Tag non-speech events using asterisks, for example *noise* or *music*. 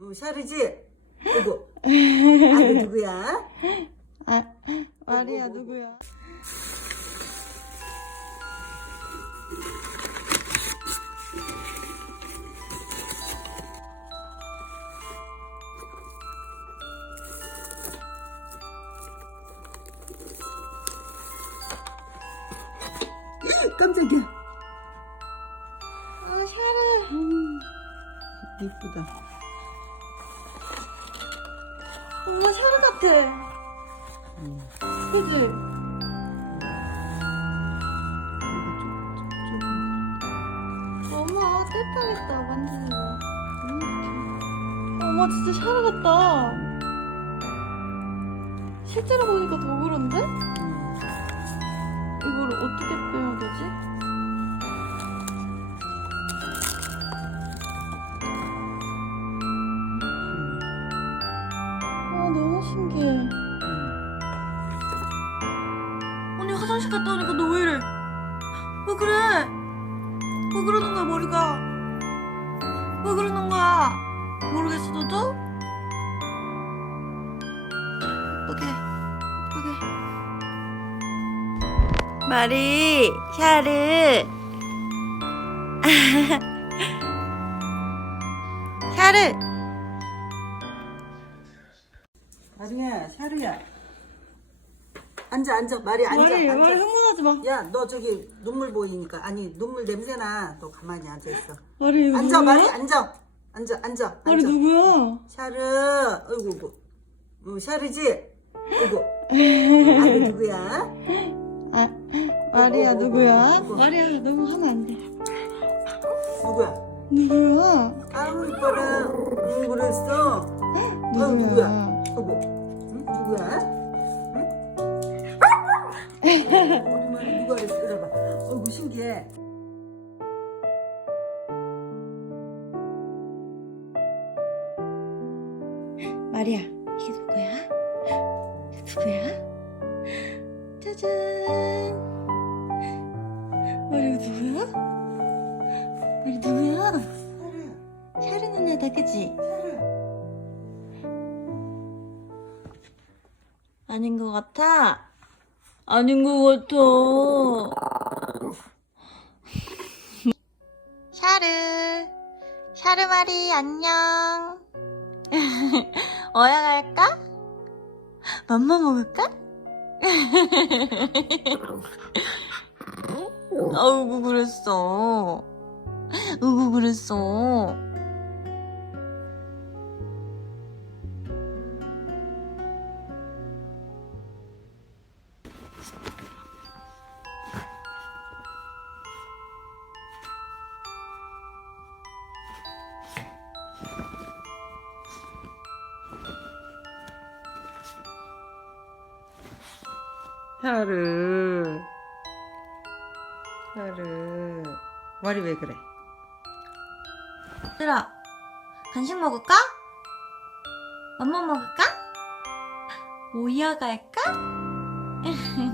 어, 샤르지? 이거. 아, 누구야? 아, 마리아 누구야? *gasps* 깜짝이야. 아, 샤르. 이쁘다. 엄마 샤르 같아. 그지? 엄마 떼타겠다 만지는 거. 엄마 진짜 샤르 같다. 실제로 보니까 더 그런데? 이걸 어떻게 빼야 되지? 신기해. 언니 화장실 갔다 오니까 너 왜 이래? 왜 그래? 왜 그러는 거야 머리가? 왜 그러는 거야? 모르겠어 너도? 오케이 오케이 마리 샤르 *laughs* 샤르 마리야, 샤르야. 앉아, 앉아. 마리 앉아, 마리 앉아. 마리 흥분하지 마 야, 너 저기 눈물 보이니까 아니 눈물 냄새나. 너 가만히 앉아 있어. 이거 앉아, 누구야? 마리 앉아. 앉아, 앉아. 마리 앉아. 누구야? 샤르. 어이구, 어이구. 어, 샤르지? 어이구. 아, 이거 누구야? 아, 마리아 누구야? 누구? 마리아 너무 하면 안 돼. 누구야? 누구야? 아우 이뻐라. 응, 그랬어. 어, 누구야? 우리 말이 누가 했어? 이래봐. 어이구, 신기해. 마리아, 이게 누구야? 누구야? 짜잔. 마리아 누구야? 마리 누구야? 샤르, 샤르 누나다, 그지? 샤르. 아닌 것 같아. 아닌 것 같아. 샤르, 샤르 마리 안녕. *laughs* 어야 갈까? 맘마 먹을까? *laughs* 아우구 그랬어. 우구 그랬어. 샤르. 샤르. 말이 왜 그래? 얘들아, 간식 먹을까? 맘마 먹을까? 오이어 갈까? *laughs*